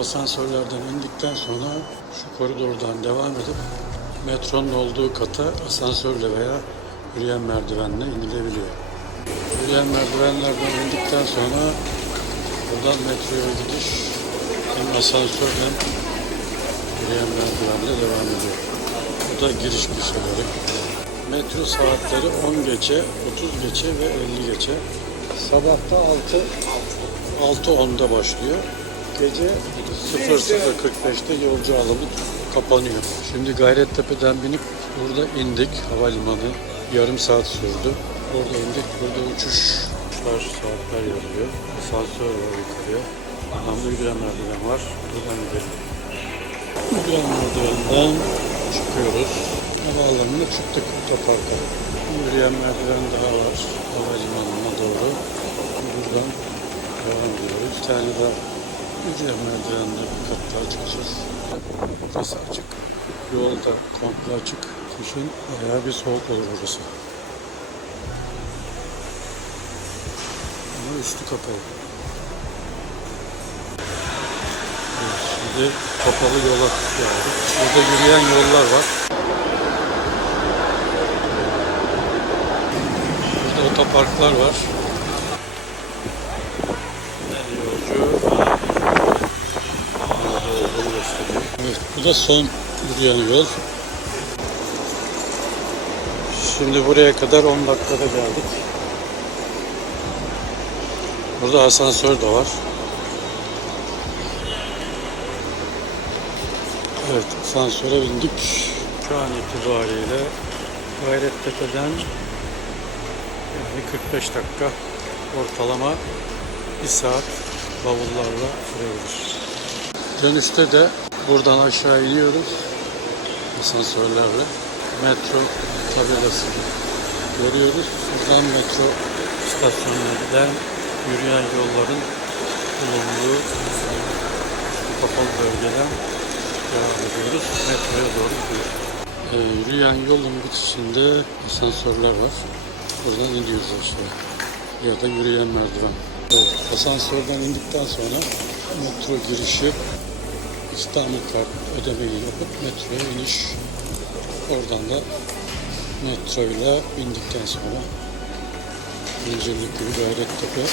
asansörlerden indikten sonra şu koridordan devam edip metronun olduğu kata asansörle veya yürüyen merdivenle inilebiliyor. Yürüyen merdivenlerden indikten sonra buradan metroya gidiş hem asansör hem yürüyen merdivenle devam ediyor. Bu da giriş gişeleri. Metro saatleri 10 geçe, 30 geçe ve 50 geçe. Sabahta 6 6.10'da başlıyor. Gece 00.45'te yolcu alımı kapanıyor. Şimdi Gayrettepe'den binip burada indik. Havalimanı yarım saat sürdü. Burada indik. Burada uçuşlar saatler yazıyor. Asansör var yukarıya. Tam yürüyen merdiven var. Buradan gidelim. Yürüyen merdivenden çıkıyoruz. Havaalanına çıktık otoparka. Yürüyen merdiven daha var. Havalimanına doğru. Buradan devam ediyoruz. Bir tane daha yürüyen merdivende bir kat daha çıkacağız. Burası açık. Yol da komple açık. Kışın bayağı bir soğuk olur orası. Ama üstü kapalı. Evet, Şimdi kapalı yola geldik. Burada yürüyen yollar var. Burada otoparklar var. Yolcu bu da son yürüyen yol. Şimdi buraya kadar 10 dakikada geldik. Burada asansör de var. Evet, asansöre bindik. Şu an itibariyle Gayrettepe'den yani 45 dakika ortalama bir saat bavullarla sürebilir. Dönüşte de buradan aşağı iniyoruz asansörlerle. Metro tabelası görüyoruz. Buradan metro istasyonuna yürüyen yolların bulunduğu kapalı bölgeden devam ediyoruz. Metroya doğru gidiyoruz. Ee, yürüyen yolun bitişinde asansörler var. Buradan iniyoruz aşağı. Ya da yürüyen merdiven. Evet, asansörden indikten sonra metro girişi İstanbul kart ödemeyi yapıp metroya iniş. Oradan da metroyla bindikten sonra İncirlik gibi Gayrettepe